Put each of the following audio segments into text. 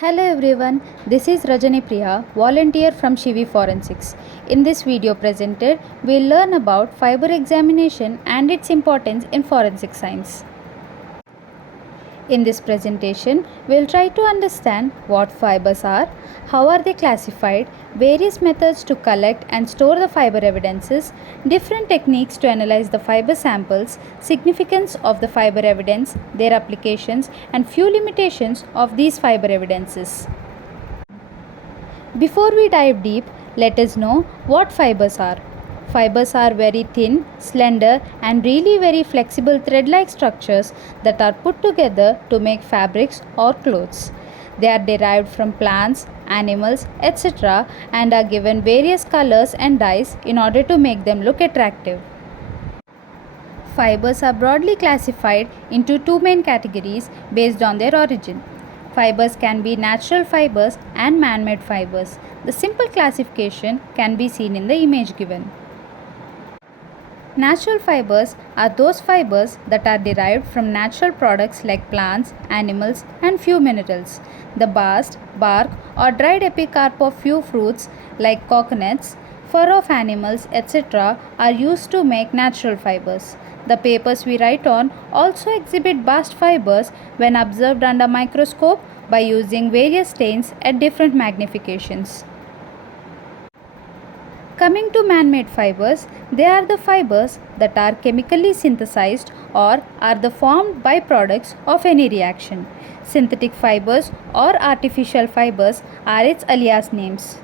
Hello everyone, this is Rajani Priya, volunteer from Shivi Forensics. In this video presented, we'll learn about fiber examination and its importance in forensic science. In this presentation, we'll try to understand what fibers are, how are they classified, various methods to collect and store the fiber evidences, different techniques to analyze the fiber samples, significance of the fiber evidence, their applications, and few limitations of these fiber evidences. Before we dive deep, let us know what fibers are. Fibers are very thin, slender, and really very flexible thread-like structures that are put together to make fabrics or clothes. They are derived from plants, animals, etc. and are given various colors and dyes in order to make them look attractive. Fibers are broadly classified into two main categories based on their origin. Fibers can be natural fibers and man-made fibers. The simple classification can be seen in the image given. Natural fibers are those fibers that are derived from natural products like plants, animals, and few minerals. The bast, bark, or dried epicarp of few fruits like coconuts, fur of animals, etc. are used to make natural fibers. The papers we write on also exhibit bast fibers when observed under microscope by using various stains at different magnifications. Coming to man-made fibers, they are the fibers that are chemically synthesized or are the formed byproducts of any reaction. Synthetic fibers or artificial fibers are its alias names.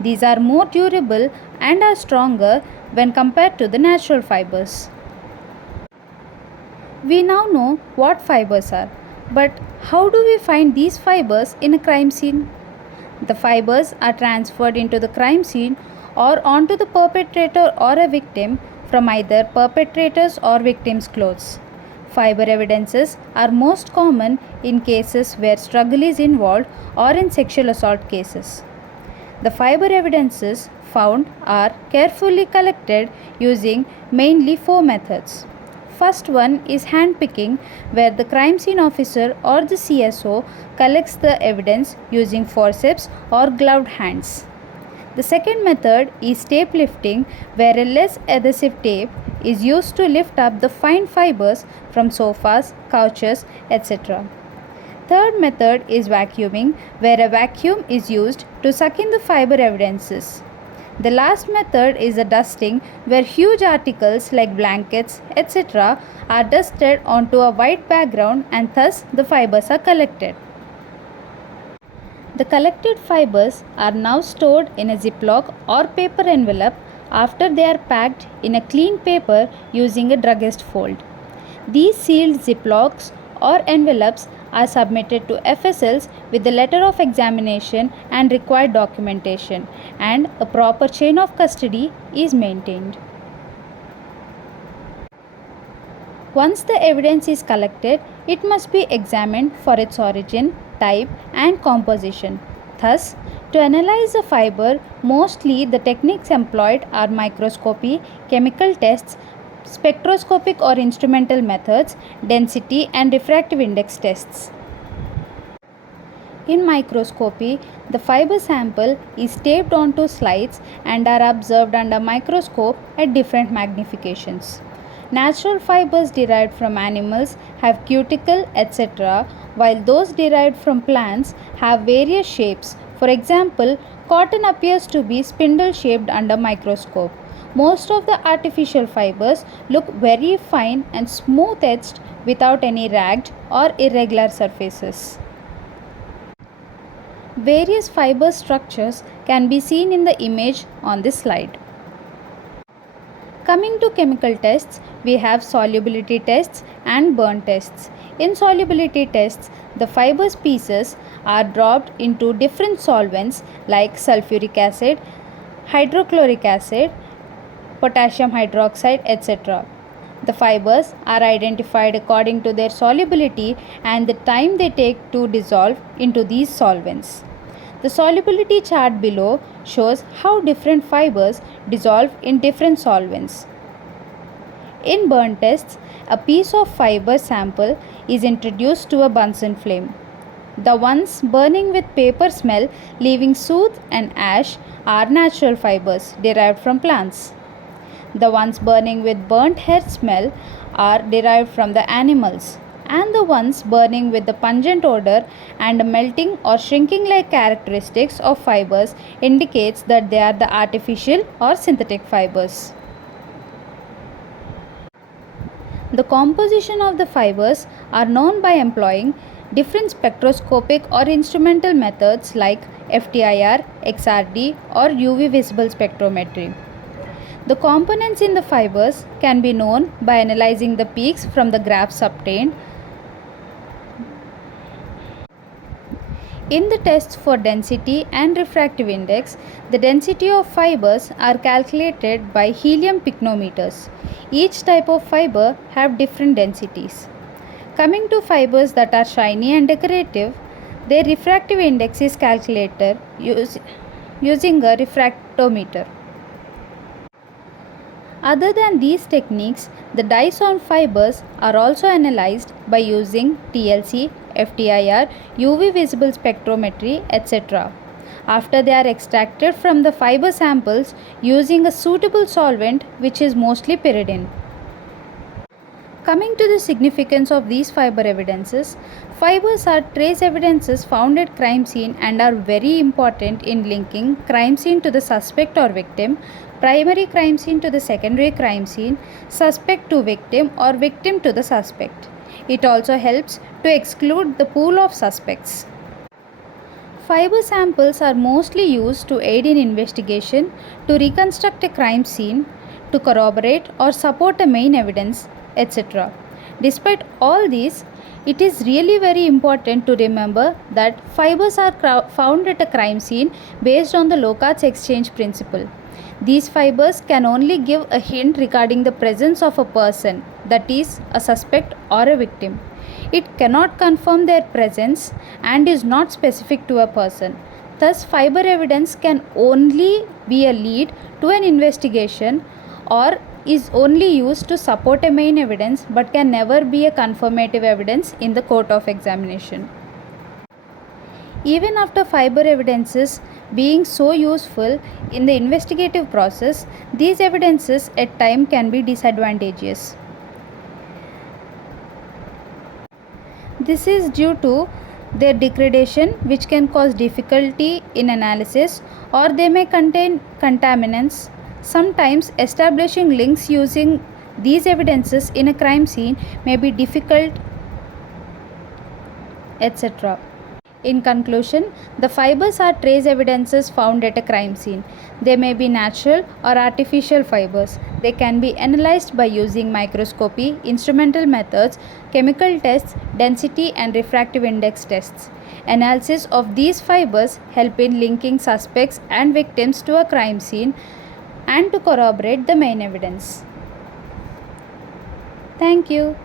These are more durable and are stronger when compared to the natural fibers. We now know what fibers are, but how do we find these fibers in a crime scene? The fibers are transferred into the crime scene or onto the perpetrator or a victim from either perpetrator's or victim's clothes. Fiber evidences are most common in cases where struggle is involved or in sexual assault cases. The fiber evidences found are carefully collected using mainly four methods. First one is handpicking, where the crime scene officer or the CSO collects the evidence using forceps or gloved hands. The second method is tape lifting, where a less adhesive tape is used to lift up the fine fibers from sofas, couches, etc. Third method is vacuuming, where a vacuum is used to suck in the fiber evidences. The last method is the dusting, where huge articles like blankets, etc. are dusted onto a white background and thus the fibers are collected. The collected fibers are now stored in a ziploc or paper envelope after they are packed in a clean paper using a druggist fold. These sealed ziplocs or envelopes are submitted to FSLs with the letter of examination and required documentation, and a proper chain of custody is maintained. Once the evidence is collected, it must be examined for its origin, type, and composition. Thus, to analyze a fiber, mostly the techniques employed are microscopy, chemical tests, spectroscopic or instrumental methods, density and refractive index tests. In microscopy, the fiber sample is taped onto slides and are observed under microscope at different magnifications. Natural fibers derived from animals have cuticle, etc., while those derived from plants have various shapes. For example, cotton appears to be spindle-shaped under microscope. Most of the artificial fibers look very fine and smooth-edged without any ragged or irregular surfaces. Various fiber structures can be seen in the image on this slide. Coming to chemical tests, we have solubility tests and burn tests. In solubility tests, the fibers pieces are dropped into different solvents like sulfuric acid, hydrochloric acid, potassium hydroxide, etc. The fibers are identified according to their solubility and the time they take to dissolve into these solvents. The solubility chart below shows how different fibers dissolve in different solvents. In burn tests, a piece of fiber sample is introduced to a Bunsen flame. The ones burning with paper smell, leaving soot and ash, are natural fibers derived from plants. The ones burning with burnt hair smell are derived from the animals. And the ones burning with the pungent odor and melting or shrinking like characteristics of fibers indicates that they are the artificial or synthetic fibers. The composition of the fibers are known by employing different spectroscopic or instrumental methods like FTIR, XRD or UV visible spectrometry. The components in the fibers can be known by analyzing the peaks from the graphs obtained. In the tests for density and refractive index, the density of fibers are calculated by helium pycnometers. Each type of fiber have different densities. Coming to fibers that are shiny and decorative, their refractive index is calculated using a refractometer. Other than these techniques, the dyes on fibers are also analyzed by using TLC, FTIR, UV visible spectrometry, etc. After they are extracted from the fiber samples using a suitable solvent, which is mostly pyridine. Coming to the significance of these fiber evidences, fibers are trace evidences found at crime scene and are very important in linking crime scene to the suspect or victim, primary crime scene to the secondary crime scene, suspect to victim or victim to the suspect. It also helps to exclude the pool of suspects. Fiber samples are mostly used to aid in investigation, to reconstruct a crime scene, to corroborate or support a main evidence, etc. Despite all these, it is really very important to remember that fibers are found at a crime scene based on the Locard's exchange principle. These fibers can only give a hint regarding the presence of a person, that is, a suspect or a victim. It cannot confirm their presence and is not specific to a person. Thus, fiber evidence can only be a lead to an investigation or is only used to support a main evidence but can never be a confirmative evidence in the court of examination. Even after fiber evidences being so useful in the investigative process, these evidences at times can be disadvantageous. This is due to their degradation, which can cause difficulty in analysis, or they may contain contaminants. Sometimes establishing links using these evidences in a crime scene may be difficult, etc. In conclusion, the fibers are trace evidences found at a crime scene. They may be natural or artificial fibers. They can be analyzed by using microscopy, instrumental methods, chemical tests, density and refractive index tests. Analysis of these fibers help in linking suspects and victims to a crime scene and to corroborate the main evidence. Thank you.